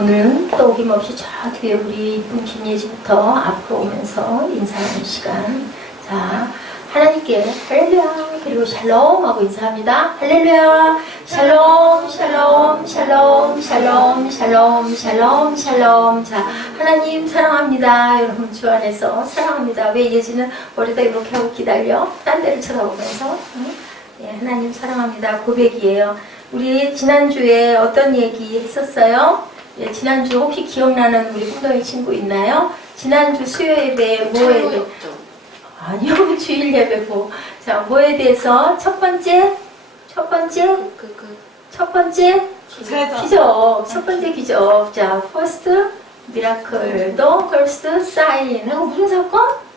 오늘은 또 어김없이 저 뒤에 우리 이쁜 김예지부터 앞으로 오면서 인사하는 시간. 자, 하나님께 할렐루야 그리고 샬롬 하고 인사합니다. 할렐루야 샬롬 샬롬 샬롬 샬롬 샬롬 샬롬 샬롬. 자, 하나님 사랑합니다. 여러분 주 안에서 사랑합니다. 왜 예지는 머리다 이렇게 하고 기다려? 딴 데를 쳐다보면서 예, 하나님 사랑합니다. 고백이에요. 우리 지난주에 어떤 얘기 했었어요? 예, 지난주 혹시 기억나는 우리 훈동이 친구 있나요? 지난주 수요 예배에 뭐에 대해 아니요, 주일 예배고. 자, 뭐에 대해서 첫 번째 기적. 첫 번째 기적. 자, first miracle, the first sign 하고 무슨 사건?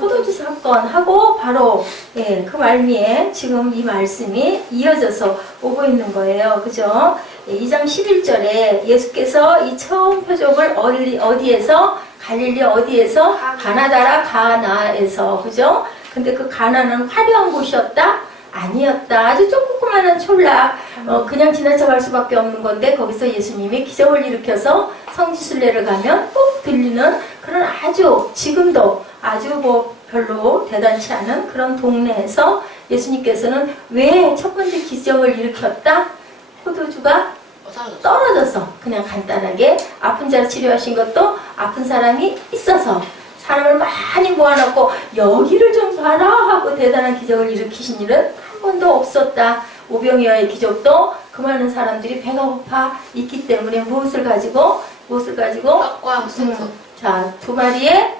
포도주 사건 하고 바로 예, 그 말미에 지금 이 말씀이 이어져서 오고 있는 거예요. 그죠? 예, 2장 11절에 예수께서 이 처음 표적을 어디에서? 갈릴리 어디에서? 가나다라 가나에서. 그죠? 근데 그 가나는 화려한 곳이었다? 아니었다. 아주 조그마한 촌락 그냥 지나쳐갈 수밖에 없는 건데 거기서 예수님이 기적을 일으켜서 성지순례를 가면 꼭 들리는 그런 아주 지금도 아주 뭐 별로 대단치 않은 그런 동네에서 예수님께서는 왜 첫 번째 기적을 일으켰다? 포도주가 떨어져서 그냥 간단하게 아픈 자를 치료하신 것도 아픈 사람이 있어서 사람을 많이 모아놓고 여기를 좀 봐라 하고 대단한 기적을 일으키신 일은 한 번도 없었다. 오병이어의 기적도 그 많은 사람들이 배가 고파 있기 때문에 무엇을 가지고 떡과 생선. 자, 2마리의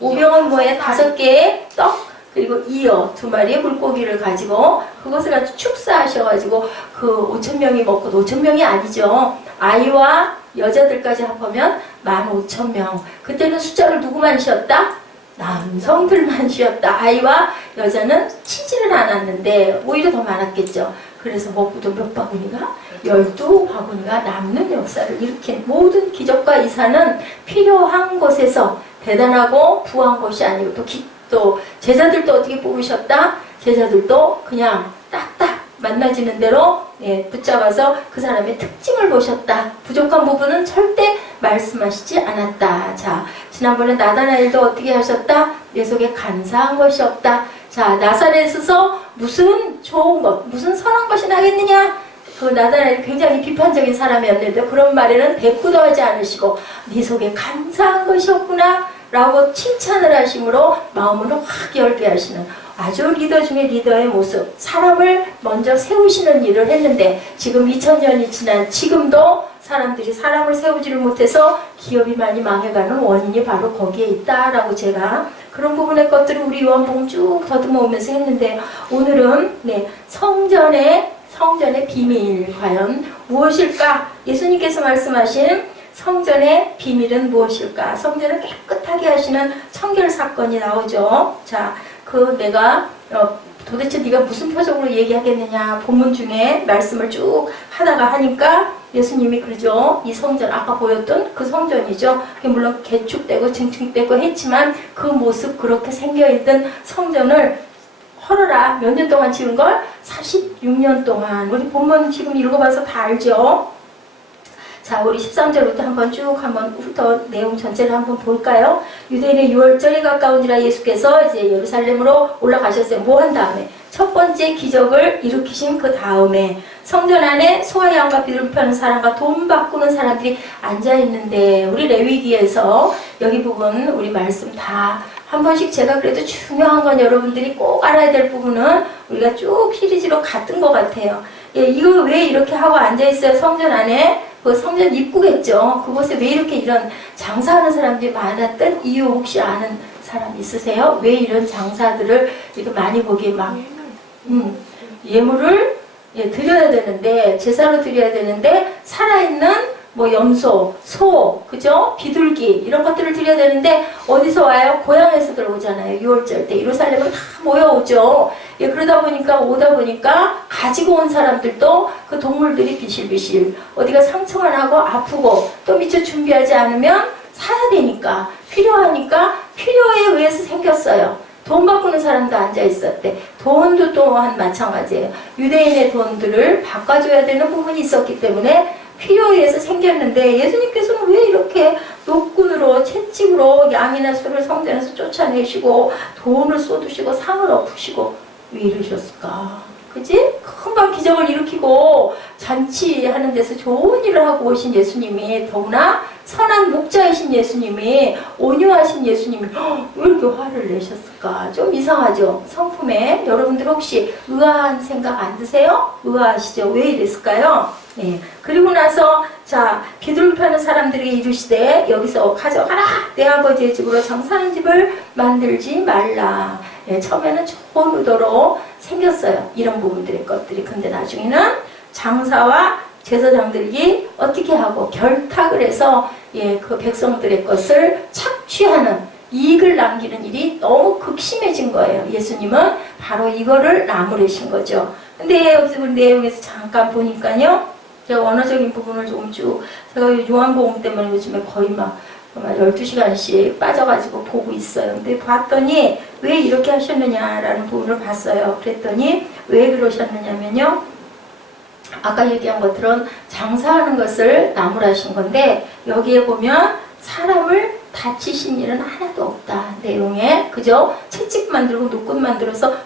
오병은 뭐에 5개의 떡 그리고 이어 2마리의 물고기를 가지고 그것을 아주 축사하셔가지고 그 5,000명이 먹고 5,000명이 아니죠. 아이와 여자들까지 합하면 15,000명. 그때는 숫자를 누구만 쉬었다? 남성들만 쉬었다. 아이와 여자는 치지는 않았는데 오히려 더 많았겠죠. 그래서 먹고도 몇 바구니가? 12바구니가 남는 역사를 일으킨 모든 기적과 이사는 필요한 곳에서 대단하고 부한 것이 아니고 또 제자들도 어떻게 뽑으셨다? 제자들도 그냥 딱딱 만나지는 대로 예, 붙잡아서 그 사람의 특징을 보셨다. 부족한 부분은 절대 말씀하시지 않았다. 자, 지난번에 나다나엘도 어떻게 하셨다? 내 속에 간사한 것이 없다. 자, 나사렛에서 무슨 좋은 것, 무슨 선한 것이 나겠느냐? 그 나다나엘이 굉장히 비판적인 사람이었는데 그런 말에는 대꾸도 하지 않으시고 네 속에 간사한 것이 없구나 라고 칭찬을 하심으로 마음을 확 열게 하시는 아주 리더 중에 리더의 모습, 사람을 먼저 세우시는 일을 했는데 지금 2000년이 지난 지금도 사람들이 사람을 세우지를 못해서 기업이 많이 망해가는 원인이 바로 거기에 있다라고 제가 그런 부분의 것들을 우리 요한복음 쭉 더듬어 오면서 했는데 오늘은 네, 성전의 비밀 과연 무엇일까? 예수님께서 말씀하신 성전의 비밀은 무엇일까? 성전을 깨끗하게 하시는 청결 사건이 나오죠. 자, 내가 도대체 네가 무슨 표적으로 얘기하겠느냐 본문 중에 말씀을 쭉 하다가 하니까 예수님이 그러죠. 이 성전 아까 보였던 그 성전이죠. 물론 개축되고 증축되고 했지만 그 모습 그렇게 생겨있던 성전을 헐어라. 몇 년 동안 지은 걸? 46년 동안. 우리 본문 지금 읽어봐서 다 알죠. 자, 우리 13절부터 한번 훑어 내용 전체를 한번 볼까요? 유대인의 6월절이 가까운지라 예수께서 이제 예루살렘으로 올라가셨어요. 뭐 한 다음에? 첫 번째 기적을 일으키신 그 다음에 성전 안에 소와 양과 비둘기 파는 사람과 돈 바꾸는 사람들이 앉아있는데 우리 레위기에서 여기 부분 우리 말씀 다 한 번씩 제가 그래도 중요한 건 여러분들이 꼭 알아야 될 부분은 우리가 쭉 시리즈로 갔던 것 같아요. 예, 이거 왜 이렇게 하고 앉아있어요? 성전 안에 그 성전 입구겠죠. 그곳에 왜 이렇게 이런 장사하는 사람들이 많았던 이유 혹시 아는 사람 있으세요? 왜 이런 장사들을 이렇게 많이 보기에 막 예물을 드려야 되는데 제사로 드려야 되는데 살아있는 뭐 염소, 소, 그죠? 비둘기 이런 것들을 드려야 되는데 어디서 와요? 고향에서들 오잖아요. 6월절 때 예루살렘은 다 모여오죠. 예, 그러다 보니까 오다 보니까 가지고 온 사람들도 그 동물들이 비실비실 어디가 상처가 나고 아프고 또 미처 준비하지 않으면 사야 되니까 필요하니까 필요에 의해서 생겼어요. 돈 바꾸는 사람도 앉아있었대. 돈도 또한 마찬가지예요. 유대인의 돈들을 바꿔줘야 되는 부분이 있었기 때문에 필요에 의해서 생겼는데 예수님께서는 왜 이렇게 노끈으로 채찍으로 양이나 소를 성전에서 쫓아내시고 돈을 쏟으시고 상을 엎으시고 왜 이러셨을까? 그지? 금방 기적을 일으키고 잔치하는 데서 좋은 일을 하고 오신 예수님이, 더구나 선한 목자이신 예수님이, 온유하신 예수님이 왜 이렇게 화를 내셨을까? 좀 이상하죠? 성품에 여러분들 혹시 의아한 생각 안 드세요? 의아하시죠? 왜 이랬을까요? 네. 그리고 나서 자, 비둘기 파는 사람들이 이르시되 여기서 가져가라! 내 아버지의 집으로 장사하는 집을 만들지 말라. 네, 처음에는 좋은 의도로 생겼어요. 이런 부분들의 것들이. 근데 나중에는 장사와 제사장들이 어떻게 하고 결탁을 해서 그 백성들의 것을 착취하는, 이익을 남기는 일이 너무 극심해진 거예요. 예수님은 바로 이거를 나무르신 거죠. 근데 여기서 우리 내용에서 잠깐 보니까요. 제가 언어적인 부분을 조금 쭉, 제가 요한복음 때문에 요즘에 거의 막 12시간씩 빠져가지고 보고 있어요. 근데 봤더니 왜 이렇게 하셨느냐라는 부분을 봤어요. 그랬더니 왜 그러셨느냐면요. 아까 얘기한 것들은 장사하는 것을 나무라신 건데 여기에 보면 사람을 다치신 일은 하나도 없다. 내용에. 그죠? 채찍 만들고 노끈 만들어서 막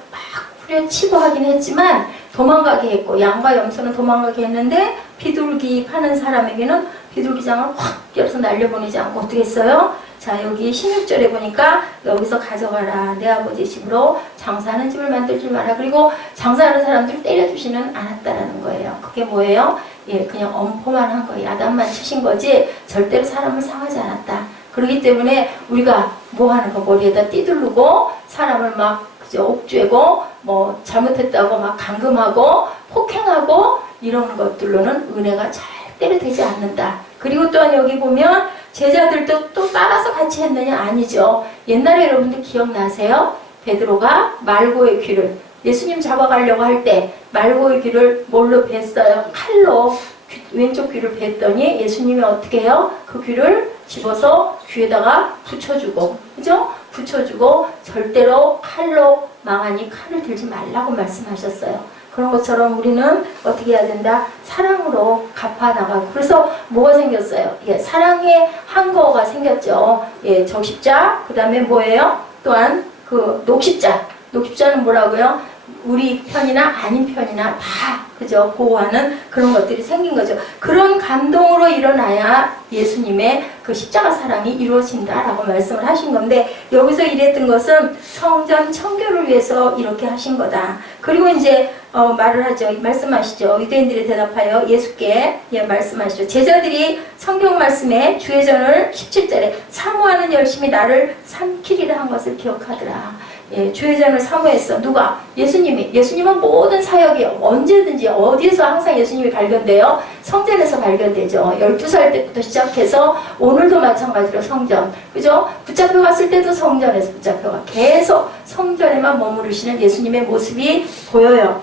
후려치고 하긴 했지만 도망가게 했고, 양과 염소는 도망가게 했는데 비둘기 파는 사람에게는 비둘기장을 확 열어서 날려보내지 않고 어떻게 했어요? 자, 여기 16절에 보니까 여기서 가져가라. 내 아버지 집으로 장사하는 집을 만들지 마라. 그리고 장사하는 사람들을 때려주지는 않았다라는 거예요. 그게 뭐예요? 그냥 엄포만 한 거예요. 야단만 치신 거지 절대로 사람을 상하지 않았다. 그렇기 때문에 우리가 뭐 하는 거 머리에다 띠두르고 사람을 막 옥죄고 뭐 잘못했다고 막 감금하고 폭행하고 이런 것들로는 은혜가 절대로 되지 않는다. 그리고 또한 여기 보면 제자들도 또 따라서 같이 했느냐? 아니죠. 옛날에 여러분들 기억나세요? 베드로가 말고의 귀를, 예수님 잡아가려고 할 때 말고의 귀를 뭘로 뱄어요? 칼로 왼쪽 귀를 뱄더니 예수님이 어떻게 해요? 그 귀를 집어서 귀에다가 붙여주고, 그죠? 붙여주고 절대로 칼로 망하니 칼을 들지 말라고 말씀하셨어요. 그런 것처럼 우리는 어떻게 해야 된다? 사랑으로 갚아나가고. 그래서 뭐가 생겼어요? 사랑의 한거가 생겼죠. 적십자, 그 다음에 뭐예요? 또한 그 녹십자. 녹십자는 뭐라고요? 우리 편이나 아닌 편이나 다, 그죠? 보호하는 그런 것들이 생긴 거죠. 그런 감동으로 일어나야 예수님의 그 십자가 사랑이 이루어진다라고 말씀을 하신 건데, 여기서 이랬던 것은 성전 청교를 위해서 이렇게 하신 거다. 그리고 이제 말을 하죠. 말씀하시죠. 유대인들이 대답하여 예수께 말씀하시죠. 제자들이 성경 말씀에 주의전을 17절에 사모하는 열심히 나를 삼키리라 한 것을 기억하더라. 주의전을 사모했어. 누가? 예수님이. 예수님은 모든 사역이 언제든지 어디에서 항상 예수님이 발견돼요? 성전에서 발견되죠. 12살 때부터 시작해서 오늘도 마찬가지로 성전. 그죠? 붙잡혀갔을 때도 성전에서 붙잡혀가. 계속 성전에만 머무르시는 예수님의 모습이 보여요.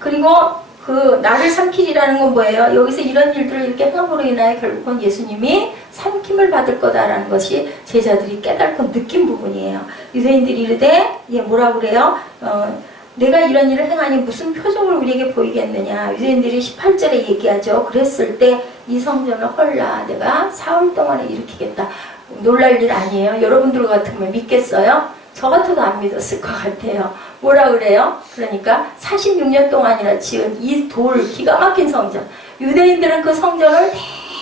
그리고 그 나를 삼키리라는 건 뭐예요? 여기서 이런 일들을 이렇게 함으로 인하여 결국은 예수님이 삼킴을 받을 거다라는 것이 제자들이 깨닫고 느낀 부분이에요. 유대인들이 이르되 뭐라 그래요? 내가 이런 일을 행하니 무슨 표정을 우리에게 보이겠느냐. 유대인들이 18절에 얘기하죠. 그랬을 때 이 성전을 헐라 내가 사흘 동안에 일으키겠다. 놀랄 일 아니에요. 여러분들 같으면 믿겠어요? 저 같아도 안 믿었을 것 같아요. 뭐라 그래요? 그러니까 46년 동안이나 지은 이 돌 기가 막힌 성전. 유대인들은 그 성전을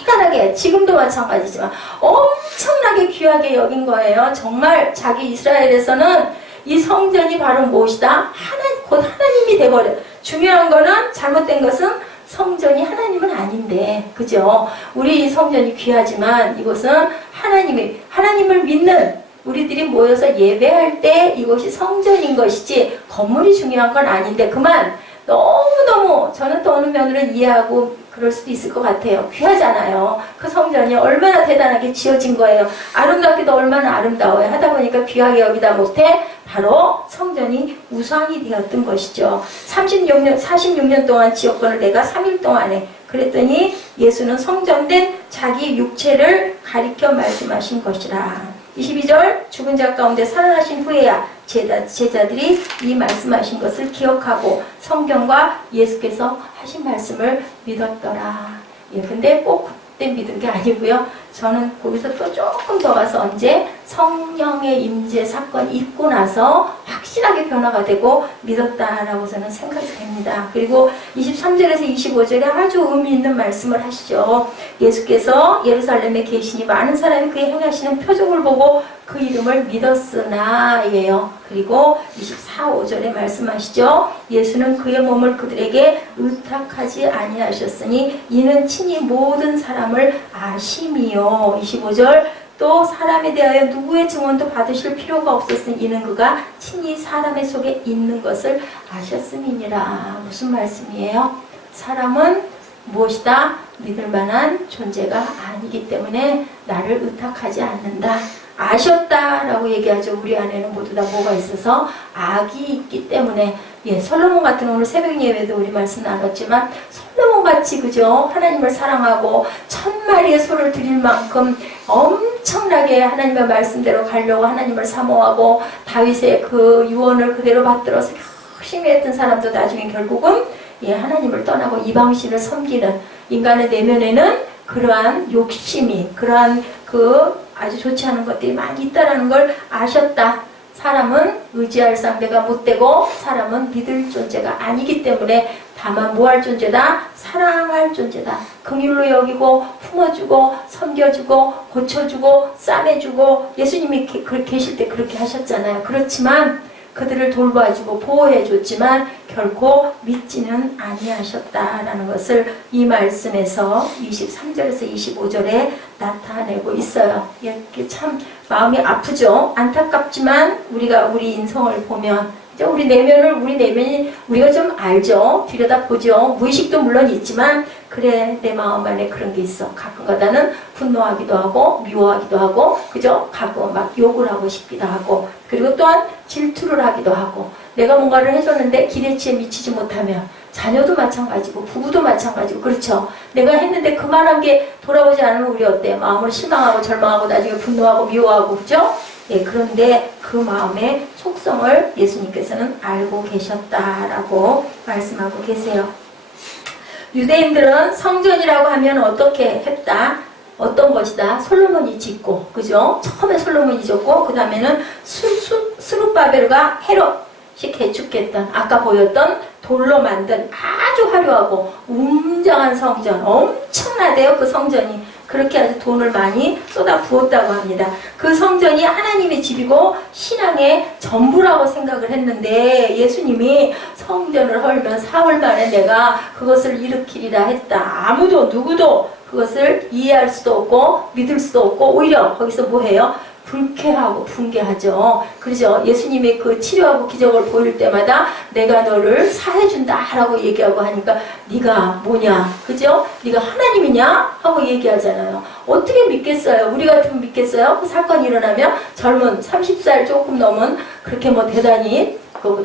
대단하게, 지금도 마찬가지지만 엄청나게 귀하게 여긴 거예요. 정말 자기 이스라엘에서는 이 성전이 바로 무엇이다? 곧 하나님이 돼버려. 중요한 거는, 잘못된 것은 성전이 하나님은 아닌데, 그죠? 우리 이 성전이 귀하지만 이것은 하나님을 믿는 우리들이 모여서 예배할 때 이것이 성전인 것이지 건물이 중요한 건 아닌데, 그만 너무너무 저는 또 어느 면으로 이해하고 그럴 수도 있을 것 같아요. 귀하잖아요. 그 성전이 얼마나 대단하게 지어진 거예요. 아름답기도 얼마나 아름다워요. 하다 보니까 귀하게 여기다 못해 바로 성전이 우상이 되었던 것이죠. 46년 동안 지었건을 내가 3일 동안에, 그랬더니 예수는 성전된 자기 육체를 가리켜 말씀하신 것이라. 22절 죽은 자 가운데 살아나신 후에야 제자들이 이 말씀하신 것을 기억하고 성경과 예수께서 하신 말씀을 믿었더라. 예, 근데 꼭 그때 믿은 게 아니고요. 저는 거기서 또 조금 더 가서 언제 성령의 임재 사건이 있고 나서 확실하게 변화가 되고 믿었다라고 저는 생각이 됩니다. 그리고 23절에서 25절에 아주 의미 있는 말씀을 하시죠. 예수께서 예루살렘에 계시니 많은 사람이 그의 행하시는 표적을 보고 그 이름을 믿었으나 예요. 그리고 24, 5절에 말씀하시죠. 예수는 그의 몸을 그들에게 의탁하지 아니하셨으니 이는 친히 모든 사람을 아심이요. 25절 또 사람에 대하여 누구의 증언도 받으실 필요가 없었으니 이는 그가 친히 사람의 속에 있는 것을 아셨음이니라. 무슨 말씀이에요? 사람은 무엇이다? 믿을 만한 존재가 아니기 때문에 나를 의탁하지 않는다. 아셨다라고 얘기하죠. 우리 안에는 모두 다 뭐가 있어서 악이 있기 때문에 예, 솔로몬 같은 오늘 새벽 예배도 우리 말씀 나눴지만 솔로몬같이 그죠? 하나님을 사랑하고 1000마리의 소를 드릴 만큼 엄청나게 하나님의 말씀대로 가려고 하나님을 사모하고 다윗의 그 유언을 그대로 받들어서 열심히 했던 사람도 나중에 결국은 예, 하나님을 떠나고 이방신을 섬기는 인간의 내면에는 그러한 욕심이 그러한 그 아주 좋지 않은 것들이 많이 있다는 걸 아셨다. 사람은 의지할 상대가 못되고 사람은 믿을 존재가 아니기 때문에 다만 뭐할 존재다? 사랑할 존재다. 긍휼로 여기고 품어주고 섬겨주고 고쳐주고 싸매주고 예수님이 계실 때 그렇게 하셨잖아요. 그렇지만 그들을 돌봐주고 보호해줬지만 결코 믿지는 아니하셨다라는 것을 이 말씀에서 23절에서 25절에 나타내고 있어요. 이렇게 참 마음이 아프죠. 안타깝지만 우리가 우리 인성을 보면 우리 내면이 우리가 좀 알죠. 들여다보죠. 무의식도 물론 있지만 그래 내 마음 안에 그런 게 있어. 가끔가다는 분노하기도 하고 미워하기도 하고 그죠? 가끔 막 욕을 하고 싶기도 하고 그리고 또한 질투를 하기도 하고 내가 뭔가를 해줬는데 기대치에 미치지 못하면 자녀도 마찬가지고 부부도 마찬가지고 그렇죠. 내가 했는데 그만한 게 돌아오지 않으면 우리 어때? 마음으로 실망하고 절망하고 나중에 분노하고 미워하고 그죠? 예, 그런데 그 마음의 속성을 예수님께서는 알고 계셨다라고 말씀하고 계세요. 유대인들은 성전이라고 하면 어떻게 했다? 어떤 것이다? 솔로몬이 짓고, 그죠? 처음에 솔로몬이 짓고, 그 다음에는 스룹바벨과 헤롯이 개축했던, 아까 보였던 돌로 만든 아주 화려하고 웅장한 성전, 엄청나대요, 그 성전이. 그렇게 아주 돈을 많이 쏟아 부었다고 합니다. 그 성전이 하나님의 집이고 신앙의 전부라고 생각을 했는데 예수님이 성전을 헐면 사흘 만에 내가 그것을 일으키리라 했다. 아무도 누구도 그것을 이해할 수도 없고 믿을 수도 없고 오히려 거기서 뭐해요? 불쾌하고 분개하죠. 그렇죠. 예수님이 그 치료하고 기적을 보일 때마다 내가 너를 사해준다라고 얘기하고 하니까 네가 뭐냐, 그죠? 네가 하나님이냐 하고 얘기하잖아요. 어떻게 믿겠어요? 우리 같으면 믿겠어요? 그 사건이 일어나면 젊은 30살 조금 넘은 그렇게 뭐 대단히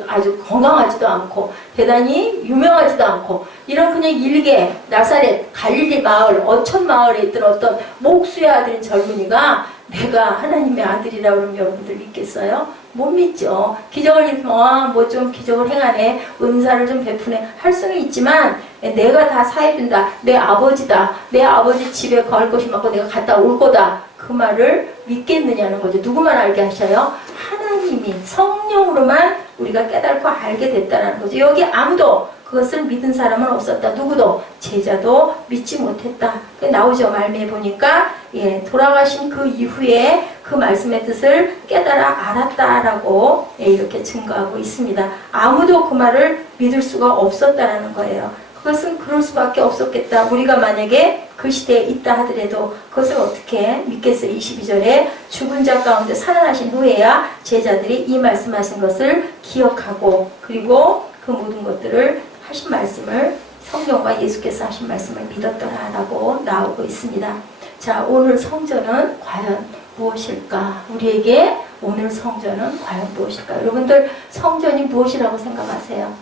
아주 건강하지도 않고 대단히 유명하지도 않고 이런 그냥 일개 나사렛 갈릴리 마을 어촌 마을에 있던 어떤 목수의 아들인 젊은이가 내가 하나님의 아들이라고 그러면 여러분들 믿겠어요? 못 믿죠. 기적을 일으키면 뭐 좀 기적을 행하네, 은사를 좀 베푸네 할 수는 있지만 내가 다 사해준다, 내 아버지다, 내 아버지 집에 갈 것이 많고 내가 갔다 올 거다, 그 말을 믿겠느냐는 거죠. 누구만 알게 하셔요? 하나님이 성령으로만 우리가 깨닫고 알게 됐다는 거죠. 여기 아무도 그것을 믿은 사람은 없었다. 누구도 제자도 믿지 못했다. 나오죠. 말미에 보니까 예, 돌아가신 그 이후에 그 말씀의 뜻을 깨달아 알았다라고 예, 이렇게 증거하고 있습니다. 아무도 그 말을 믿을 수가 없었다라는 거예요. 그것은 그럴 수밖에 없었겠다. 우리가 만약에 그 시대에 있다 하더라도 그것을 어떻게 믿겠어요. 22절에 죽은 자 가운데 살아나신 후에야 제자들이 이 말씀하신 것을 기억하고 그리고 그 모든 것들을 하신 말씀을 성경과 예수께서 하신 말씀을 믿었더라라고 나오고 있습니다. 자, 오늘 성전은 과연 무엇일까? 우리에게 오늘 성전은 과연 무엇일까? 여러분들 성전이 무엇이라고 생각하세요?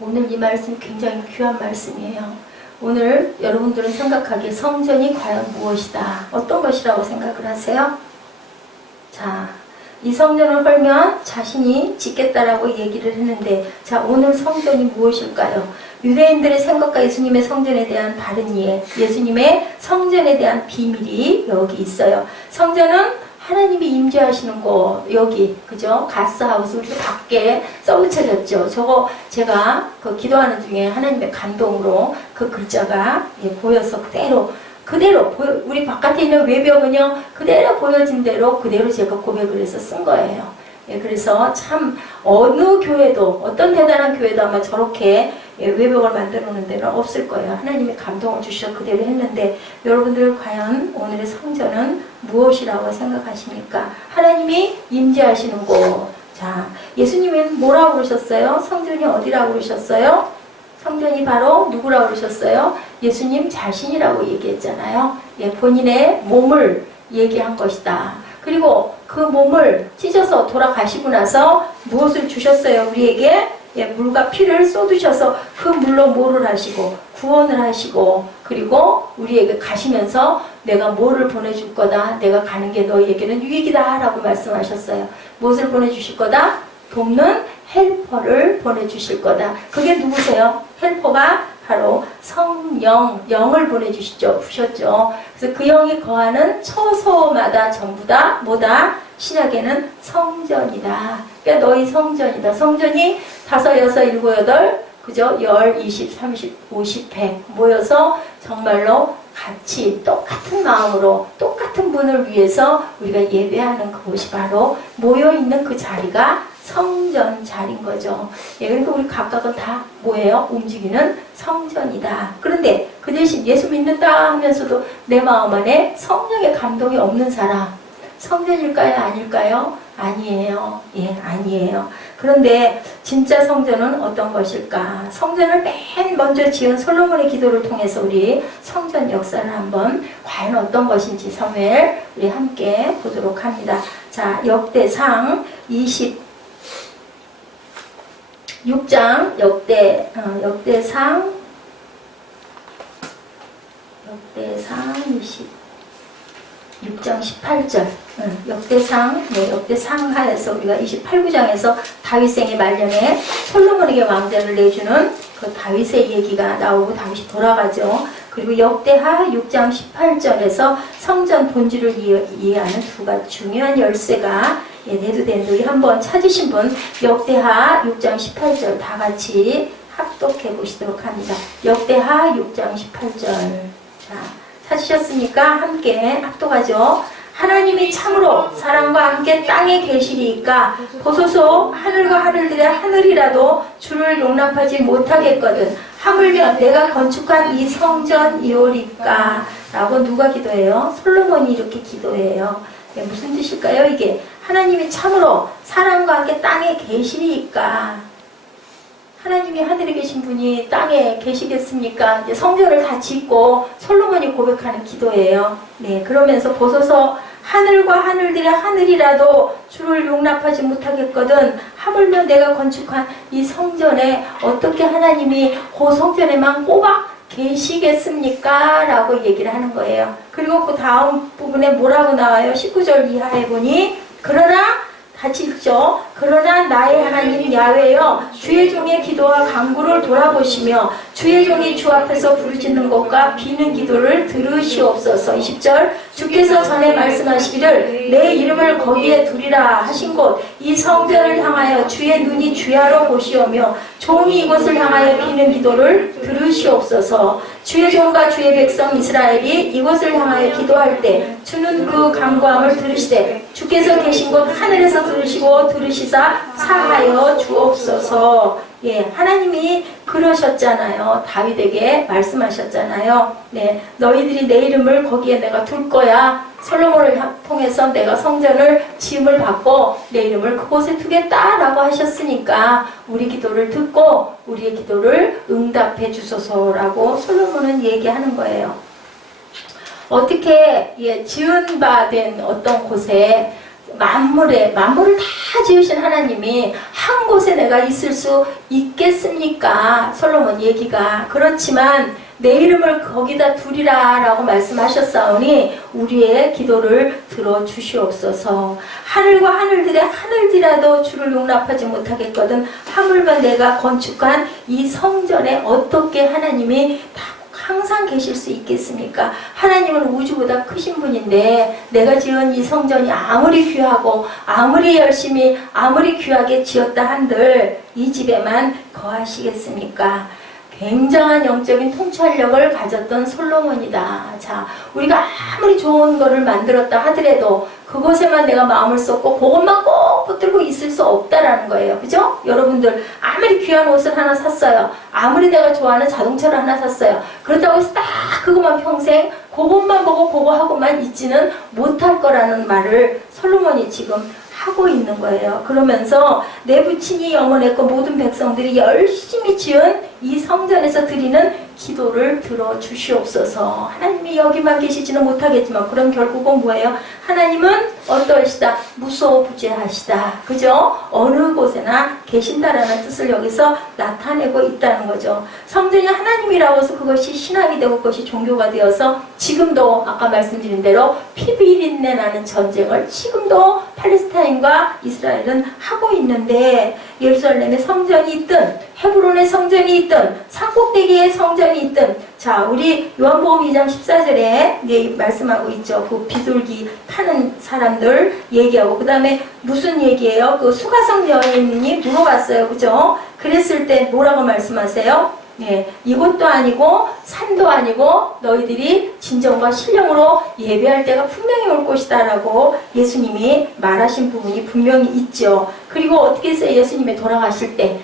오늘 이 말씀 굉장히 귀한 말씀이에요. 오늘 여러분들은 생각하기에 성전이 과연 무엇이다? 어떤 것이라고 생각을 하세요? 자, 이 성전을 헐면 자신이 짓겠다라고 얘기를 했는데, 자, 오늘 성전이 무엇일까요? 유대인들의 생각과 예수님의 성전에 대한 바른 이해, 예수님의 성전에 대한 비밀이 여기 있어요. 성전은 하나님이 임재하시는 곳, 여기, 그죠? 가스하우스, 우리도 밖에 써붙여졌죠. 저거 제가 그 기도하는 중에 하나님의 감동으로 그 글자가 보여서 그대로 우리 바깥에 있는 외벽은요, 그대로 보여진 대로 그대로 제가 고백을 해서 쓴 거예요. 예, 그래서 참 어느 교회도, 어떤 대단한 교회도 아마 저렇게 외벽을 만들어 놓는 데는 없을 거예요. 하나님이 감동을 주셔서 그대로 했는데, 여러분들 과연 오늘의 성전은 무엇이라고 생각하십니까? 하나님이 임재하시는 곳. 자, 예수님은 뭐라고 그러셨어요? 성전이 어디라고 그러셨어요? 성전이 바로 누구라고 그러셨어요? 예수님 자신이라고 얘기했잖아요. 예, 본인의 몸을 얘기한 것이다. 그리고 그 몸을 찢어서 돌아가시고 나서 무엇을 주셨어요? 우리에게 예, 물과 피를 쏟으셔서 그 물로 뭐를 하시고 구원을 하시고, 그리고 우리에게 가시면서 내가 뭐를 보내줄 거다. 내가 가는 게 너희에게는 유익이다 라고 말씀하셨어요. 무엇을 보내주실 거다? 돕는 헬퍼를 보내주실 거다. 그게 누구세요? 헬퍼가 바로 성령, 영을 보내주셨죠. 그래서 그 영이 거하는 처소마다 전부 다 뭐다? 신약에는 성전이다. 그러니까 너희 성전이다. 성전이 5, 6, 7, 8, 그죠? 10, 20, 30, 50, 100 모여서 정말로 같이 똑같은 마음으로 똑같은 분을 위해서 우리가 예배하는 그곳이 바로 모여있는 그 자리가 성전 자리인 거죠. 예, 그러니까 우리 각각은 다 뭐예요? 움직이는 성전이다. 그런데 그 대신 예수 믿는다 하면서도 내 마음 안에 성령의 감동이 없는 사람, 성전일까요? 아닐까요? 아니에요. 예, 아니에요. 그런데 진짜 성전은 어떤 것일까? 성전을 맨 먼저 지은 솔로몬의 기도를 통해서 우리 성전 역사를 한번 과연 어떤 것인지 사무엘 우리 함께 보도록 합니다. 자, 역대상 26장 역대상 26장 18절 역대상하에서 우리가 28구장에서 다윗생의 말년에 솔로몬에게 왕자를 내주는 그 다윗의 얘기가 나오고 다윗이 돌아가죠. 그리고 역대하 6장 18절에서 성전 본질을 이해하는 두 가지 중요한 열쇠가 내도되는데, 우리 한번 찾으신 분 역대하 6장 18절 다 같이 합독해 보시도록 합니다. 역대하 6장 18절. 자, 찾으셨으니까 함께 합독하죠. 하나님이 참으로 사람과 함께 땅에 계시리이까 보소서 하늘과 하늘들의 하늘이라도 주를 용납하지 못하겠거든 하물며 내가 건축한 이 성전이오리까 라고 누가 기도해요? 솔로몬이 이렇게 기도해요. 무슨 뜻일까요? 이게 하나님이 참으로 사람과 함께 땅에 계시리이까, 하나님이 하늘에 계신 분이 땅에 계시겠습니까? 이제 성전을 다 짓고 솔로몬이 고백하는 기도예요. 네, 그러면서 보소서 하늘과 하늘들의 하늘이라도 주를 용납하지 못하겠거든 하물며 내가 건축한 이 성전에 어떻게 하나님이 그 성전에만 꼬박 계시겠습니까? 라고 얘기를 하는 거예요. 그리고 그 다음 부분에 뭐라고 나와요? 19절 이하에 보니 그러나 같이 읽죠. 그러나 나의 하나님 야훼여 주의 종의 기도와 간구를 돌아보시며 주의 종이 주 앞에서 부르짖는 것과 비는 기도를 들으시옵소서. 20절 주께서 전에 말씀하시기를 내 이름을 거기에 두리라 하신 곳 이 성전을 향하여 주의 눈이 주야로 보시오며 종이 이곳을 향하여 비는 기도를 들으시옵소서. 주의 종과 주의 백성 이스라엘이 이곳을 향하여 기도할 때 주는 그 간구함을 들으시되 주께서 계신 곳 하늘에서 들으시고 들으시사 사하여 주옵소서. 예, 하나님이 그러셨잖아요. 다윗에게 말씀하셨잖아요. 네, 너희들이 내 이름을 거기에 내가 둘 거야. 솔로몬을 통해서 내가 성전을 지음을 받고 내 이름을 그곳에 두겠다라고 하셨으니까 우리 기도를 듣고 우리의 기도를 응답해 주소서라고 솔로몬은 얘기하는 거예요. 어떻게 지은 바 된 어떤 곳에 만물을 다 지으신 하나님이 한 곳에 내가 있을 수 있겠습니까? 솔로몬 얘기가. 그렇지만 내 이름을 거기다 두리라 라고 말씀하셨사오니 우리의 기도를 들어주시옵소서. 하늘과 하늘들의 하늘이라도 주를 용납하지 못하겠거든 하물며 내가 건축한 이 성전에 어떻게 하나님이 항상 계실 수 있겠습니까? 하나님은 우주보다 크신 분인데 내가 지은 이 성전이 아무리 귀하고 아무리 열심히 아무리 귀하게 지었다 한들 이 집에만 거하시겠습니까? 굉장한 영적인 통찰력을 가졌던 솔로몬이다. 자, 우리가 아무리 좋은 거를 만들었다 하더라도 그것에만 내가 마음을 쏟고 그것만 꼭 붙들고 있을 수 없다라는 거예요. 그죠? 여러분들 아무리 귀한 옷을 하나 샀어요. 아무리 내가 좋아하는 자동차를 하나 샀어요. 그렇다고 해서 딱 그것만 평생 그것만 보고 그거 하고만 있지는 못할 거라는 말을 솔로몬이 지금 하고 있는 거예요. 그러면서 내 부친이 영원했고 모든 백성들이 열심히 지은 이 성전에서 드리는 기도를 들어주시옵소서. 하나님이 여기만 계시지는 못하겠지만 그럼 결국은 뭐예요? 하나님은 어떠하시다? 무소부재하시다. 그죠? 어느 곳에나 계신다라는 뜻을 여기서 나타내고 있다는 거죠. 성전이 하나님이라고 해서 그것이 신앙이 되고 그것이 종교가 되어서 지금도 아까 말씀드린 대로 피비린내 나는 전쟁을 지금도 팔레스타인과 이스라엘은 하고 있는데 예루살렘에 성전이 있든 헤브론에 성전이 있든 산꼭대기에 성전이 있든 자 우리 요한복음 2장 14절에 말씀하고 있죠. 그 비둘기 타는 사람들 얘기하고 그 다음에 무슨 얘기예요? 그 수가성 여인이 물어봤어요. 그죠? 그랬을 때 뭐라고 말씀하세요? 예, 이곳도 아니고 산도 아니고 너희들이 진정과 신령으로 예배할 때가 분명히 올 것이다 라고 예수님이 말하신 부분이 분명히 있죠. 그리고 어떻게 했어요? 예수님이 돌아가실 때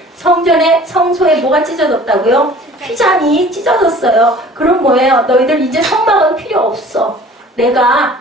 성소에 뭐가 찢어졌다고요? 휘장이 찢어졌어요. 그럼 뭐예요? 너희들 이제 성막은 필요 없어. 내가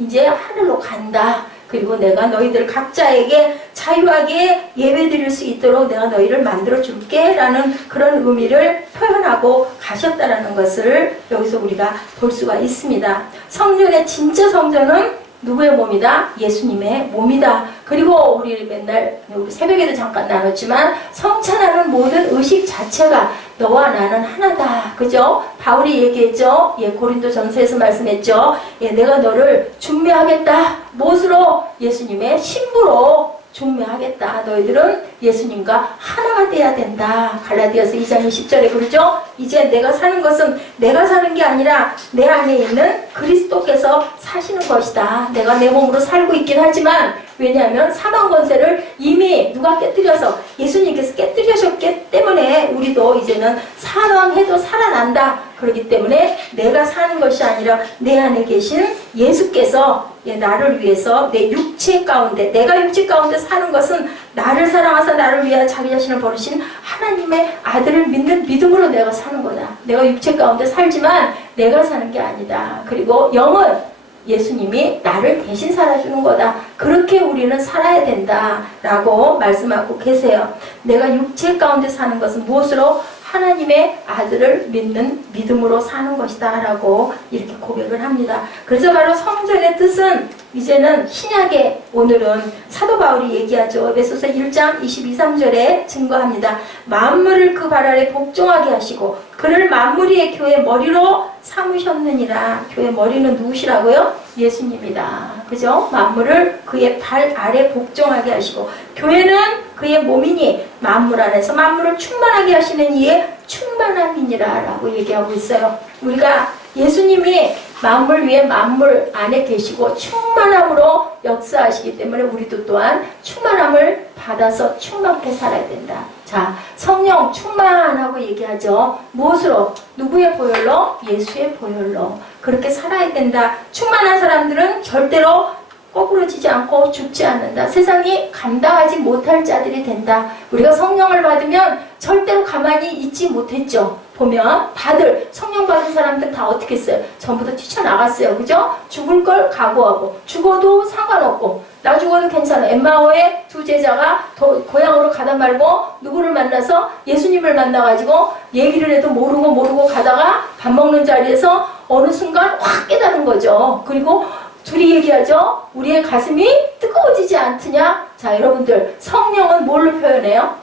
이제 하늘로 간다. 그리고 내가 너희들 각자에게 자유하게 예배 드릴 수 있도록 내가 너희를 만들어 줄게 라는 그런 의미를 표현하고 가셨다라는 것을 여기서 우리가 볼 수가 있습니다. 성전의 진짜 성전은 누구의 몸이다? 예수님의 몸이다. 그리고 우리 맨날 우리 새벽에도 잠깐 나눴지만 성찬하는 모든 의식 자체가 너와 나는 하나다. 그죠? 바울이 얘기했죠. 예, 고린도 전서에서 말씀했죠. 예, 내가 너를 중매하겠다. 무엇으로? 예수님의 신부로 중매하겠다. 너희들은 예수님과 하나가 돼야 된다. 갈라디아서 2장 20절에 그러죠. 이제 내가 사는 것은 내가 사는 게 아니라 내 안에 있는 그리스도께서 사시는 것이다. 내가 내 몸으로 살고 있긴 하지만 왜냐하면 사망 권세를 이미 누가 깨뜨려서 예수님께서 깨뜨리셨기 때문에 우리도 이제는 사망해도 살아난다. 그렇기 때문에 내가 사는 것이 아니라 내 안에 계신 예수께서 나를 위해서 내 육체 가운데 내가 육체 가운데 사는 것은 나를 사랑하사 나를 위하여 자기 자신을 버리신 하나님의 아들을 믿는 믿음으로 내가 사는 거다. 내가 육체 가운데 살지만 내가 사는 게 아니다. 그리고 영은 예수님이 나를 대신 살아주는 거다. 그렇게 우리는 살아야 된다 라고 말씀하고 계세요. 내가 육체 가운데 사는 것은 무엇으로? 하나님의 아들을 믿는 믿음으로 사는 것이다 라고 이렇게 고백을 합니다. 그래서 바로 성전의 뜻은 이제는 신약의 오늘은 사도 바울이 얘기하죠. 에베소서 1장 22, 3절에 증거합니다. 만물을 그 발 아래 복종하게 하시고 그를 만물의 교회 머리로 삼으셨느니라. 교회 머리는 누구시라고요? 예수님이다. 그죠? 만물을 그의 발 아래 복종하게 하시고 교회는 그의 몸이니 만물 안에서 만물을 충만하게 하시는 이의 충만함이니라 라고 얘기하고 있어요. 우리가 예수님이 만물 위에 만물 안에 계시고 충만함으로 역사하시기 때문에 우리도 또한 충만함을 받아서 충만케 살아야 된다. 자, 성령 충만하고 얘기하죠. 무엇으로? 누구의 보혈로? 예수의 보혈로. 그렇게 살아야 된다. 충만한 사람들은 절대로 거꾸로지지 않고 죽지 않는다. 세상이 감당하지 못할 자들이 된다. 우리가 성령을 받으면 절대로 가만히 있지 못했죠. 보면 다들 성령 받은 사람들 다 어떻게 했어요? 전부 다 뛰쳐나갔어요. 그죠? 죽을 걸 각오하고 죽어도 상관없고 나 죽어도 괜찮아. 엠마오의 두 제자가 고향으로 가다 말고 누구를 만나서 예수님을 만나가지고 얘기를 해도 모르고 가다가 밥 먹는 자리에서 어느 순간 확 깨달은 거죠. 그리고 둘이 얘기하죠. 우리의 가슴이 뜨거워지지 않느냐? 자, 여러분들 성령은 뭘로 표현해요?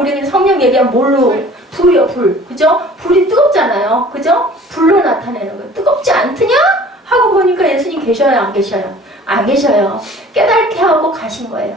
우리는 성령 얘기하면 뭘로 불이요, 불. 그죠? 불이 뜨겁잖아요. 그죠? 불로 나타내는 거예요. 뜨겁지 않더냐? 하고 보니까 예수님 계셔요, 안 계셔요? 안 계셔요. 깨닫게 하고 가신 거예요.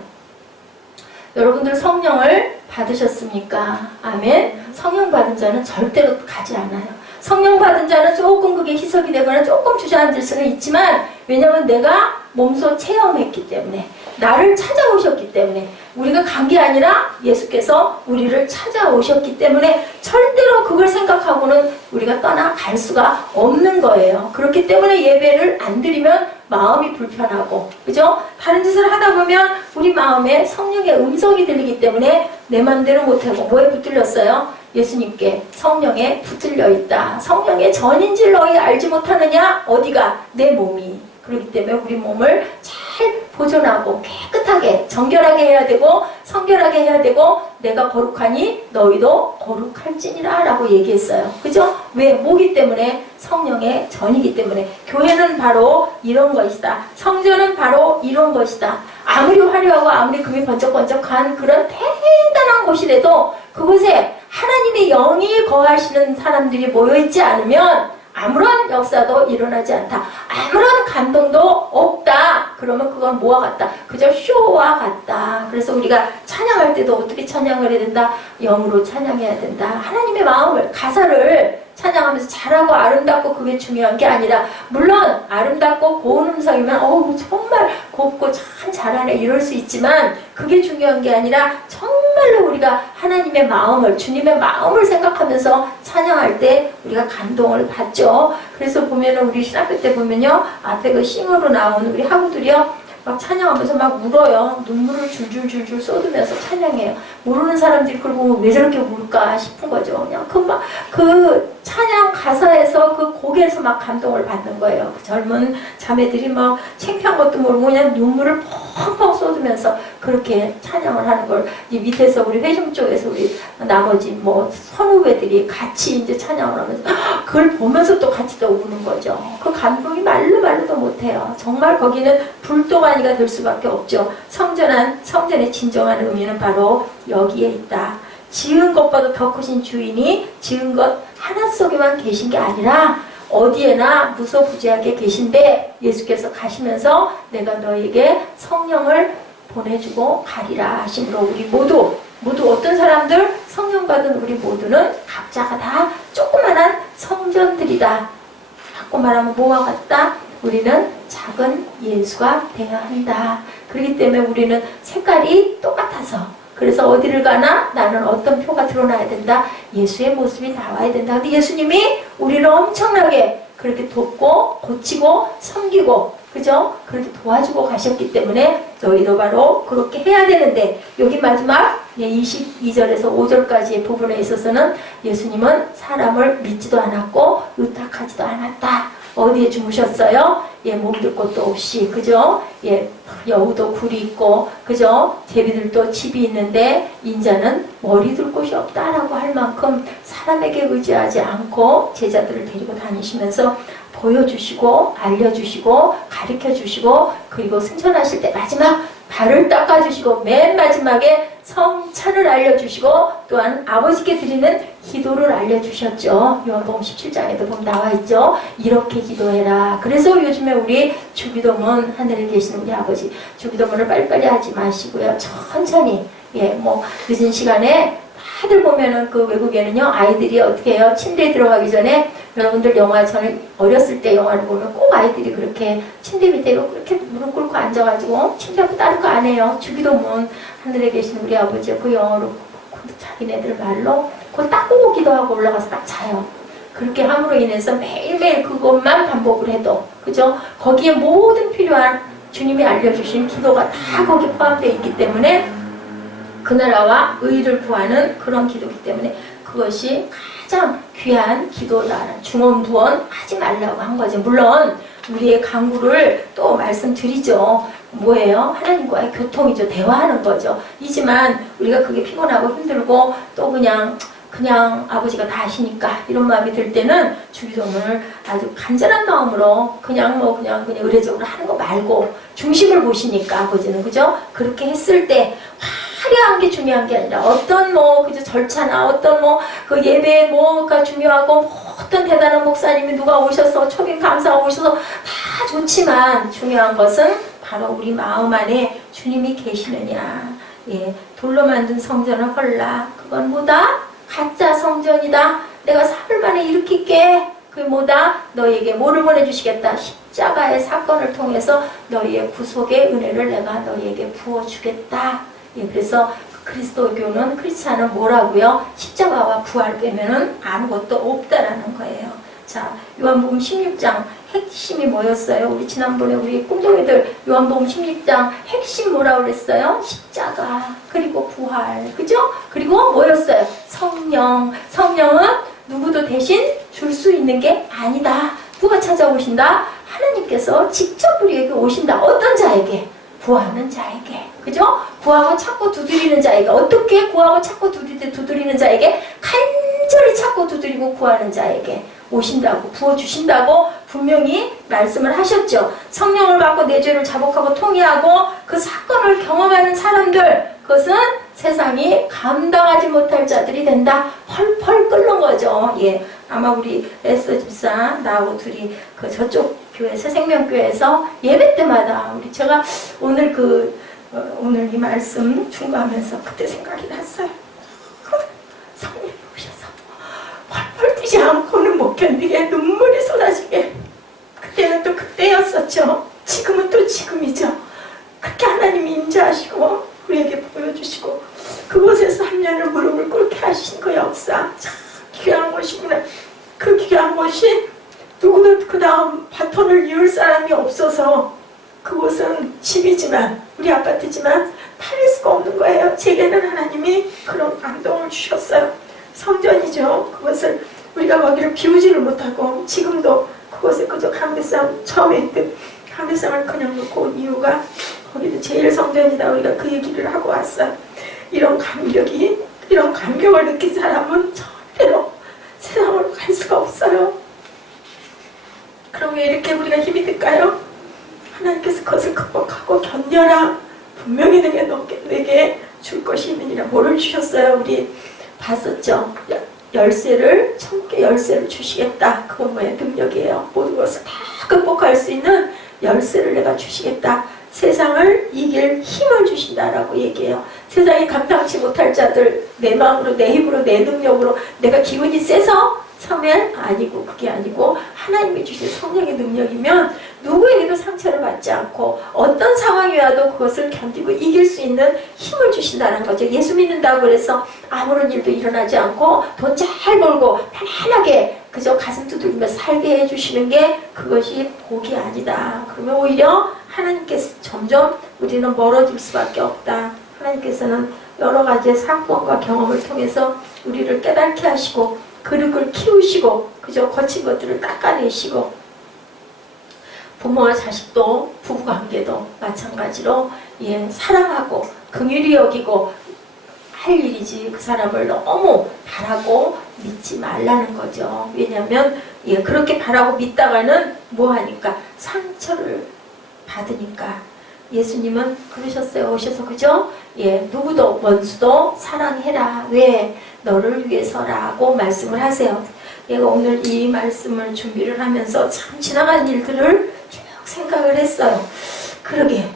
여러분들 성령을 받으셨습니까? 아멘. 성령 받은 자는 절대로 가지 않아요. 성령 받은 자는 조금 그게 희석이 되거나 조금 주저앉을 수는 있지만, 왜냐면 내가 몸소 체험했기 때문에, 나를 찾아오셨기 때문에, 우리가 간 게 아니라 예수께서 우리를 찾아오셨기 때문에 절대로 그걸 생각하고는 우리가 떠나갈 수가 없는 거예요. 그렇기 때문에 예배를 안 드리면 마음이 불편하고, 그죠? 다른 짓을 하다 보면 우리 마음에 성령의 음성이 들리기 때문에 내 맘대로 못하고, 뭐에 붙들렸어요? 예수님께 성령에 붙들려 있다. 성령의 전인질 너희 알지 못하느냐? 어디가? 내 몸이. 그렇기 때문에 우리 몸을 잘 보존하고 깨끗하게 정결하게 해야 되고 성결하게 해야 되고, 내가 거룩하니 너희도 거룩할지니라 라고 얘기했어요. 그죠? 왜? 뭐기 때문에? 성령의 전이기 때문에. 교회는 바로 이런 것이다. 성전은 바로 이런 것이다. 아무리 화려하고 아무리 금이 번쩍번쩍한 그런 대단한 곳이라도 그곳에 하나님의 영이 거하시는 사람들이 모여있지 않으면 아무런 역사도 일어나지 않다. 아무런 감동도 없다. 그러면 그건 뭐와 같다? 그저 쇼와 같다. 그래서 우리가 찬양할 때도 어떻게 찬양을 해야 된다? 영으로 찬양해야 된다. 하나님의 마음을, 가사를 찬양하면서 잘하고 아름답고 그게 중요한 게 아니라, 물론 아름답고 고운 음성이면 정말 곱고 참 잘하네 이럴 수 있지만, 그게 중요한 게 아니라 정말로 우리가 하나님의 마음을, 주님의 마음을 생각하면서 찬양할 때 우리가 감동을 받죠. 그래서 보면은 우리 신학교 때 보면요, 앞에 그 싱어로 나온 우리 학우들이요, 막 찬양하면서 막 울어요. 눈물을 줄줄줄줄 쏟으면서 찬양해요. 모르는 사람들이 그걸 보면 왜 저렇게 울까 싶은 거죠. 그냥 그 찬양 가사에서 그 곡에서 막 감동을 받는 거예요. 그 젊은 자매들이 막 창피한 것도 모르고 그냥 눈물을 펑펑 쏟으면서 그렇게 찬양을 하는 걸, 이 밑에서 우리 회중 쪽에서 우리 나머지 뭐 선후배들이 같이 이제 찬양을 하면서 그걸 보면서 또 같이 또 우는 거죠. 그 감동이 말로도 못해요. 정말 거기는 불도가니가 될 수밖에 없죠. 성전의 진정한 의미는 바로 여기에 있다. 지은 것보다 더 크신 주인이 지은 것 하나 속에만 계신 게 아니라 어디에나 무소부지하게 계신데, 예수께서 가시면서 내가 너에게 성령을 보내주고 가리라 하심으로 우리 모두 어떤 사람들? 성령 받은 우리 모두는 각자가 다 조그만한 성전들이다. 바꿔 말하면 뭐와 같다? 우리는 작은 예수가 되어야 한다. 그렇기 때문에 우리는 색깔이 똑같아서, 그래서 어디를 가나 나는 어떤 표가 드러나야 된다. 예수의 모습이 나와야 된다. 근데 예수님이 우리를 엄청나게 그렇게 돕고 고치고 섬기고, 그죠? 그렇게 도와주고 가셨기 때문에 너희도 바로 그렇게 해야 되는데, 여기 마지막 22절에서 5절까지의 부분에 있어서는 예수님은 사람을 믿지도 않았고 의탁하지도 않았다. 어디에 주무셨어요? 몸둘 곳도 없이, 그죠? 여우도 굴이 있고, 그죠? 제비들도 집이 있는데 인자는 머리 둘 곳이 없다라고 할 만큼 사람에게 의지하지 않고 제자들을 데리고 다니시면서 보여주시고 알려주시고 가르쳐주시고, 그리고 승천하실 때 마지막 발을 닦아주시고 맨 마지막에 성찬을 알려주시고, 또한 아버지께 드리는 기도를 알려주셨죠. 요한복음 17장에도 보면 나와있죠. 이렇게 기도해라. 그래서 요즘에 우리 주기도문, 하늘에 계신 우리 아버지, 주기도문을 빨리빨리 하지 마시고요, 천천히, 늦은 시간에 다들 보면은 그 외국에는요, 아이들이 어떻게 해요? 침대에 들어가기 전에, 여러분들 영화, 저는 어렸을 때 영화를 보면 꼭 아이들이 그렇게 침대 밑에 그렇게 무릎 꿇고 앉아가지고 침대 앞에 다른 거 안 해요. 주기도문, 하늘에 계신 우리 아버지, 그 영어로 자기네들 말로 그거 딱 보고 기도하고 올라가서 딱 자요. 그렇게 함으로 인해서 매일매일 그것만 반복을 해도, 그죠? 거기에 모든 필요한 주님이 알려주신 기도가 다 거기에 포함되어 있기 때문에, 그 나라와 의를 구하는 그런 기도이기 때문에 그것이 가장 귀한 기도다. 중언부언 하지 말라고 한 거죠. 물론 우리의 강구를 또 말씀드리죠. 뭐예요? 하나님과의 교통이죠. 대화하는 거죠. 이지만 우리가 그게 피곤하고 힘들고 또 그냥 아버지가 다 하시니까 이런 마음이 들 때는 주기도문을 아주 간절한 마음으로 그냥 의례적으로 하는 거 말고 중심을 보시니까 아버지는, 그죠? 그렇게 했을 때 화려한 게 중요한 게 아니라 어떤 뭐 그저 절차나 어떤 뭐 그 예배 뭐가 중요하고 뭐 어떤 대단한 목사님이 누가 오셔서 초빙 강사가 오셔서 다 좋지만 중요한 것은 바로 우리 마음 안에 주님이 계시느냐. 예, 돌로 만든 성전은 헐라. 그건 뭐다? 가짜 성전이다. 내가 사흘 만에 일으킬게. 그게 뭐다? 너희에게 뭐를 보내주시겠다? 십자가의 사건을 통해서 너희의 구속의 은혜를 내가 너희에게 부어주겠다. 예, 그래서 그리스도교는 크리스찬은 뭐라고요? 십자가와 부활 빼면은 아무것도 없다라는 거예요. 자, 요한복음 16장 핵심이 뭐였어요? 우리 지난번에 우리 꿈동이들 요한복음 16장 핵심 뭐라고 그랬어요? 십자가 그리고 부활, 그죠? 그리고 뭐였어요? 성령. 성령은 누구도 대신 줄 수 있는 게 아니다. 누가 찾아오신다? 하나님께서 직접 우리에게 오신다. 어떤 자에게? 구하는 자에게. 그죠? 구하고 찾고 두드리는 자에게. 어떻게 구하고 찾고 두드리는 자에게? 간절히 찾고 두드리고 구하는 자에게 오신다고, 부어주신다고 분명히 말씀을 하셨죠. 성령을 받고 내 죄를 자복하고 통회하고 그 사건을 경험하는 사람들, 그것은 세상이 감당하지 못할 자들이 된다. 펄펄 끓는 거죠. 예, 아마 우리 에스더 집사 나하고 둘이 그 저쪽 교회 새생명교회에서 예배 때마다 우리 제가 오늘 오늘 이 말씀 중과하면서 그때 생각이 났어요. 성령이 오셔서 펄펄 뛰지 않고는 못 견디게 눈물이 쏟아지게. 그때는 또 그때였었죠. 지금은 또 지금이죠. 그렇게 하나님이 임재하시고 우리에게 보여주시고 그곳에서 3년을 무릎을 꿇게 하신 그 역사 참 귀한 곳이구나. 그 귀한 곳이 누구도 그 다음 바톤을 이을 사람이 없어서 그곳은 집이지만 우리 아파트지만 팔릴 수가 없는 거예요. 제게는 하나님이 그런 감동을 주셨어요. 성전이죠. 그것을 우리가 거기를 비우지를 못하고 지금도 그곳에 그저 강대상 처음에 했듯 강대상을 그냥 놓고 온 이유가 거기도 제일 성전이다. 우리가 그 얘기를 하고 왔어요. 이런 감격을 느낀 사람은 절대로 세상으로 갈 수가 없어요. 그럼 왜 이렇게 우리가 힘이 들까요? 하나님께서 그것을 극복하고 견뎌라. 분명히 내게 줄 것이 있느니라. 뭐를 주셨어요? 우리 봤었죠? 열쇠를, 천국의 열쇠를 주시겠다. 그건 뭐예요? 능력이에요. 모든 것을 다 극복할 수 있는 열쇠를 내가 주시겠다. 세상을 이길 힘을 주신다라고 얘기해요. 세상이 감당치 못할 자들, 내 마음으로, 내 힘으로, 내 능력으로 내가 기운이 세서 처음엔 아니고, 그게 아니고 하나님이 주신 성령의 능력이면 누구에게도 상처를 받지 않고 어떤 상황이 와도 그것을 견디고 이길 수 있는 힘을 주신다는 거죠. 예수 믿는다고 해서 아무런 일도 일어나지 않고 돈 잘 벌고 편안하게 그저 가슴 두들기면서 살게 해주시는 게 그것이 복이 아니다. 그러면 오히려 하나님께서 점점 우리는 멀어질 수밖에 없다. 하나님께서는 여러 가지의 사건과 경험을 통해서 우리를 깨닫게 하시고 그릇을 키우시고 그저 거친 것들을 닦아내시고 부모와 자식도 부부관계도 마찬가지로 예, 사랑하고 긍휼히 여기고 할 일이지 그 사람을 너무 바라고 믿지 말라는 거죠. 왜냐하면 예, 그렇게 바라고 믿다가는 뭐하니까 상처를 받으니까. 예수님은 그러셨어요. 오셔서 그죠? 예, 누구도 원수도 사랑해라. 왜? 너를 위해서라고 말씀을 하세요. 얘가 오늘 이 말씀을 준비를 하면서 참 지나간 일들을 쭉 생각을 했어요. 그러게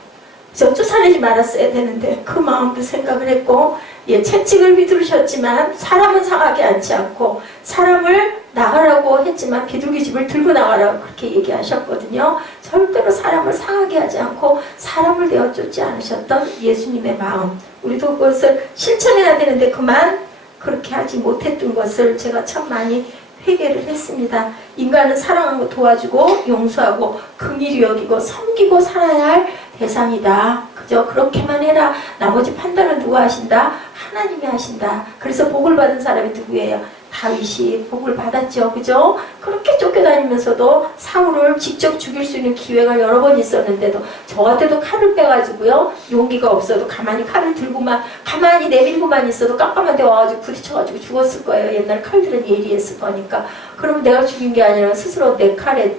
쫓아내지 말았어야 되는데 그 마음도 생각을 했고 예, 채찍을 휘두르셨지만 사람은 상하게 앉지 않고 사람을 나가라고 했지만 비둘기집을 들고 나가라고 그렇게 얘기하셨거든요. 절대로 사람을 상하게 하지 않고 사람을 내어 쫓지 않으셨던 예수님의 마음, 우리도 그것을 실천해야 되는데 그만 그렇게 하지 못했던 것을 제가 참 많이 회개를 했습니다. 인간은 사랑하고 도와주고 용서하고 긍휼히 여기고 섬기고 살아야 할 대상이다. 그저 그렇게만 해라. 나머지 판단은 누가 하신다? 하나님이 하신다. 그래서 복을 받은 사람이 누구예요? 다윗이 복을 받았죠. 그죠? 그렇게 쫓겨다니면서도 사울을 직접 죽일 수 있는 기회가 여러 번 있었는데도 저한테도 칼을 빼가지고요. 용기가 없어도 가만히 칼을 들고만 가만히 내밀고만 있어도 깜깜한 데 와가지고 부딪혀가지고 죽었을 거예요. 옛날 칼들은 예리했을 거니까. 그러면 내가 죽인 게 아니라 스스로 내 칼에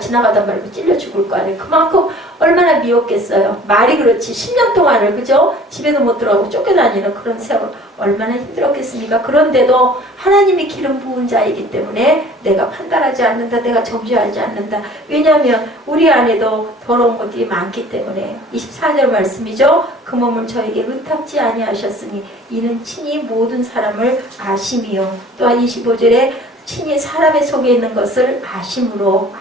지나가다 말고 찔려 죽을 거 아니에요. 그만큼 얼마나 미웠겠어요. 말이 그렇지 10년 동안을 그죠? 집에도 못 들어가고 쫓겨다니는 그런 세월 얼마나 힘들었겠습니까? 그런데도 하나님이 기름 부은 자이기 때문에 내가 판단하지 않는다. 내가 정죄하지 않는다. 왜냐하면 우리 안에도 더러운 것들이 많기 때문에 24절 말씀이죠. 그 몸을 저에게 의탁지 아니하셨으니 이는 친히 모든 사람을 아심이요. 또한 25절에 친히 사람의 속에 있는 것을 아심으로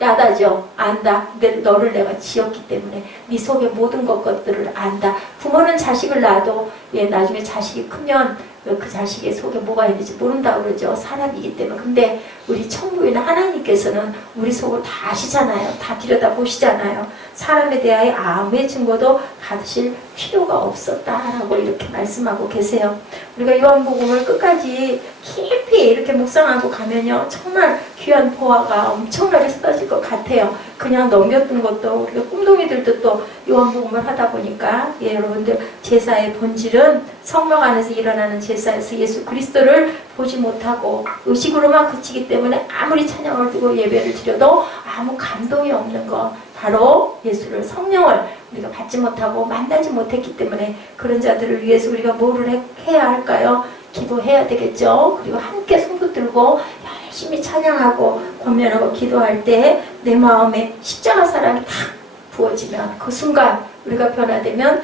야다죠. 안다. 너를 내가 지었기 때문에 네 속에 모든 것들을 안다. 부모는 자식을 낳아도 나중에 자식이 크면 그 자식의 속에 뭐가 있는지 모른다고 그러죠. 사람이기 때문에. 근데 우리 천부인 하나님께서는 우리 속을 다 아시잖아요. 다 들여다보시잖아요. 사람에 대하여 아무의 증거도 받으실 필요가 없었다라고 이렇게 말씀하고 계세요. 우리가 요한복음을 끝까지 깊이 이렇게 묵상하고 가면요. 정말 귀한 보화가 엄청나게 쏟아질 것 같아요. 그냥 넘겼던 것도 우리가 꿈동이들도 또 요한복음을 하다 보니까 여러분들 제사의 본질은 성령 안에서 일어나는 제사에서 예수 그리스도를 보지 못하고 의식으로만 그치기 때문에 아무리 찬양을 드리고 예배를 드려도 아무 감동이 없는 거 바로 예수를 성령을 우리가 받지 못하고 만나지 못했기 때문에 그런 자들을 위해서 우리가 뭐를 해야 할까요? 기도해야 되겠죠. 그리고 함께 손도 들고 열심히 찬양하고 권면하고 기도할 때 내 마음에 십자가 사랑이 탁 부어지면 그 순간 우리가 변화되면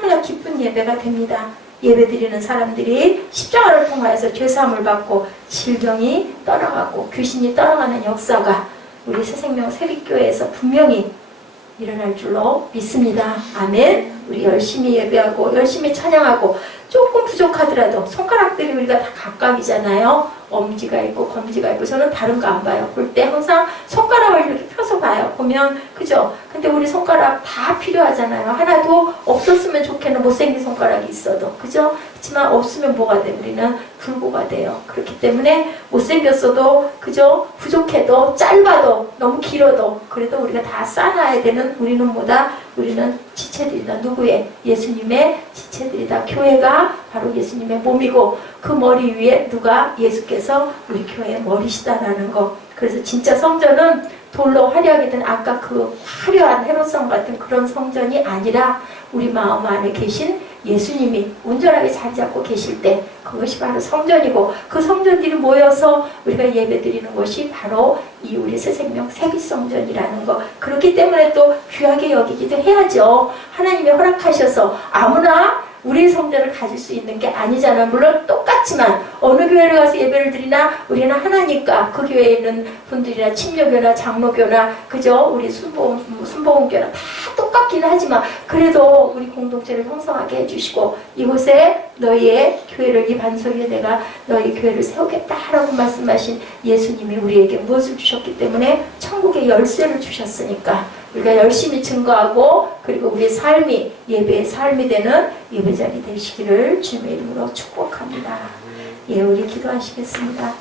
너무나 기쁜 예배가 됩니다. 예배드리는 사람들이 십자가를 통하여서 죄사함을 받고 질병이 떠나가고 귀신이 떠나가는 역사가 우리 새생명 세빛교회에서 분명히 일어날 줄로 믿습니다. 아멘. 우리 열심히 예배하고 열심히 찬양하고 조금 부족하더라도 손가락들이 우리가 다 각각이잖아요. 엄지가 있고 검지가 있고 저는 다른 거 안 봐요. 볼 때 항상 손가락을 이렇게 펴서 봐요. 보면 그죠? 근데 우리 손가락 다 필요하잖아요. 하나도 없었으면 좋겠는 못생긴 손가락이 있어도 그죠? 그렇지만 없으면 뭐가 돼? 우리는 불구가 돼요. 그렇기 때문에 못생겼어도 그죠? 부족해도 짧아도 너무 길어도 그래도 우리가 다 쌓아야 되는 우리는 뭐다? 우리는 지체들이다. 누구의? 예수님의 지체들이다. 교회가 바로 예수님의 몸이고 그 머리 위에 누가? 예수께서 우리 교회의 머리시다라는 거. 그래서 진짜 성전은 돌로 화려하게 된 아까 그 화려한 헤롯성 같은 그런 성전이 아니라 우리 마음 안에 계신 예수님이 온전하게 자리 잡고 계실 때 그것이 바로 성전이고 그 성전들이 모여서 우리가 예배드리는 것이 바로 이 우리 새생명 세빛성전이라는 거. 그렇기 때문에 또 귀하게 여기기도 해야죠. 하나님이 허락하셔서 아무나 우리의 성전을 가질 수 있는 게 아니잖아. 물론 똑같지만 어느 교회를 가서 예배를 드리나 우리는 하나니까 그 교회에 있는 분들이나 침례교나 장로교나 그죠? 우리 순복음교나 다 똑같긴 하지만 그래도 우리 공동체를 형성하게 해주시고 이곳에 너희의 교회를 이 반석 위에 내가 너희 교회를 세우겠다라고 말씀하신 예수님이 우리에게 무엇을 주셨기 때문에 천국의 열쇠를 주셨으니까 우리가 열심히 증거하고 그리고 우리의 삶이 예배의 삶이 되는 예배자리 되시기를 주님의 이름으로 축복합니다. 예, 우리 기도하시겠습니다.